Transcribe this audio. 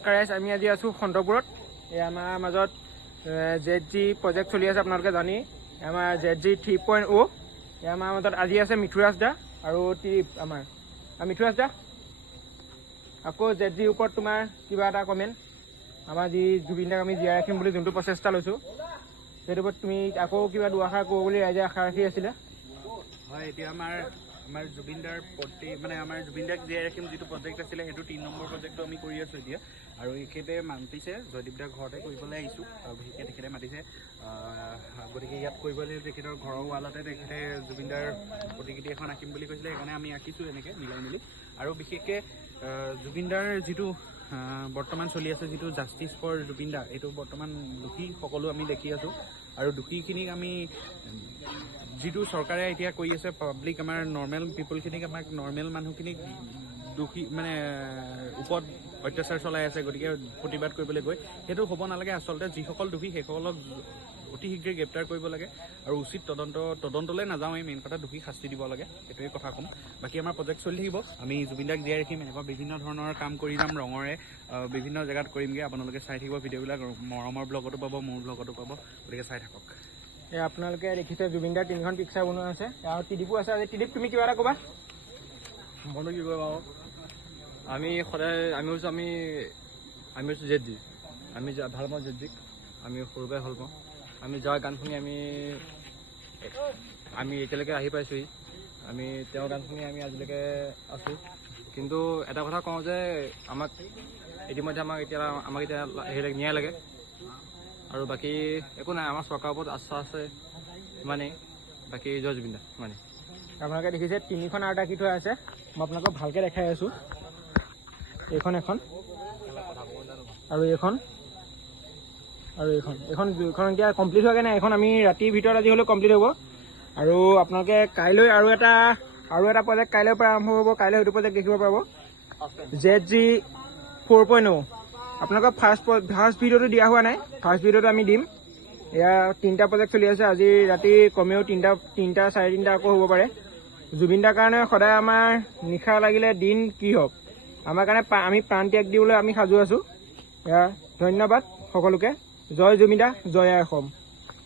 নমস্কাৰ, আমি আজি আছো খন্তপুৰত। এই আমাৰ মাজত ZG প্ৰজেক্ট চলি আছে, আপোনালোকে জানি। আমাৰ ZG 3.0 আমাৰ মাজত আজি আছে মিথুৰাজ দা আৰু টিপ আমাৰ মিথুৰাজ দা। আকৌ ZG ওপৰত তোমাৰ কিবা এটা কমেণ্ট, আমাৰ যি জুবিন দাক আমি জীয়াই ৰাখিম বুলি যোনটো প্ৰচেষ্টা লৈছোঁ, সেইটোৰ ওপৰত তুমি আকৌ কিবা দুআষাৰ ক'ব বুলি ৰাইজে আশা ৰাখি আছিলে। হয়, এতিয়া আমাৰ জুবিন দাৰ প্ৰতি আমাৰ জুবিন দাক জীয়াই ৰাখিম যিটো প্ৰজেক্ট আছিলে সেইটো 3 নম্বৰ প্ৰজেক্টটো আমি কৰি আছোঁ এতিয়া। আৰু এখেতে মাতিছে জয়দীপ দাৰ ঘৰতে কৰিবলৈ আহিছোঁ, আৰু বিশেষকৈ তেখেতে মাতিছে। গতিকে ইয়াত কৰিবলৈ তেখেতৰ ঘৰৰ ৱালতে তেখেতে জুবিন দাৰ প্ৰতিকৃতি এখন আঁকিম বুলি কৈছিলে, সেইকাৰণে আমি আঁকিছোঁ এনেকৈ মিলাই মেলি। আৰু বিশেষকৈ জুবিন দাৰ যিটো বৰ্তমান চলি আছে যিটো জাষ্টিছ ফৰ জুবিন দা, এইটো বৰ্তমান দোষী সকলো আমি দেখি আছোঁ। আৰু দোষীখিনিক আমি যিটো চৰকাৰে এতিয়া কৰি আছে, পাব্লিক আমাৰ নৰ্মেল পিপলখিনিক, আমাক নৰ্মেল মানুহখিনিক দোষী ওপৰত অত্যাচাৰ চলাই আছে। গতিকে প্ৰতিবাদ কৰিবলৈ গৈ সেইটো হ'ব নালাগে। আচলতে যিসকল দোষী সেইসকলক অতি শীঘ্ৰে গ্ৰেপ্তাৰ কৰিব লাগে আৰু উচিত তদন্তলৈ নাযাওঁৱেই, মেইন কথা দোষী শাস্তি দিব লাগে, সেইটোৱে কথা ক'ম। বাকী আমাৰ প্ৰজেক্ট চলি থাকিব, আমি জুবিন দাক জীয়াই ৰাখিম, এনেকুৱা বিভিন্ন ধৰণৰ কাম কৰি যাম ৰঙৰে, বিভিন্ন জেগাত কৰিমগৈ। আপোনালোকে চাই থাকিব ভিডিঅ'বিলাক, মৰমৰ ব্লগতো পাব, মোৰ ব্লগতো পাব, গতিকে চাই থাকক। আপোনালোকে দেখিছে জুবিন দাৰ 3খন পিকচাৰ বনোৱা আছে, আৰু টিডিপো আছে। আজি টিডিপ তুমি কিবা এটা ক'বা? মইনো কি কৰিম আৰু, আমি সদায় আমি হৈছোঁ ZG, আমি ভাল পাওঁ ZGক, আমি সৰুৰ পৰাই ভাল পাওঁ। আমি যাৰ গান শুনি আমি এতিয়ালৈকে আহি পাইছোঁহি, আমি তেওঁৰ গান শুনি আমি আজিলৈকে আছোঁ। কিন্তু এটা কথা কওঁ যে আমাক এতিয়া হেৰি ন্যায় লাগে, আৰু বাকী একো নাই। আমাৰ চৰকাৰৰ ওপৰত আস্থা আছে, ইমানেই। বাকী জয় জুবিন দা, ইমানেই। আপোনালোকে দেখিছে 3খন আৰ্ট আঁকি থোৱা আছে, মই আপোনালোকক ভালকৈ দেখাই আছোঁ। এইখন এখন আৰু এইখন এতিয়া কমপ্লিট হোৱাকৈ নাই। এইখন আমি ৰাতিৰ ভিতৰত আজি হ'লেও কমপ্লিট হ'ব। আৰু আপোনালোকে কাইলৈ আৰু এটা প্ৰজেক্ট কাইলৈৰ পৰা আৰম্ভ হ'ব। কাইলৈ সেইটো প্ৰজেক্ট দেখিব পাৰিব, ZG 4.0। আপোনালোকক ফাৰ্ষ্ট ভিডিঅ'টো দিয়া হোৱা নাই, ফাৰ্ষ্ট ভিডিঅ'টো আমি দিম। এয়া 3টা প্ৰজেক্ট চলি আছে। আজি ৰাতি কমেও 3টা 3:30 আকৌ হ'ব পাৰে। জুবিন দাৰ কাৰণে সদায় আমাৰ নিশা লাগিলে দিন কি হওক, আমাৰ কাৰণে আমি প্ৰাণ ত্যাগ দিবলৈ আমি সাজু আছোঁ। ধন্যবাদ সকলোকে। জয় জুবিন দা, জয় আই অসম।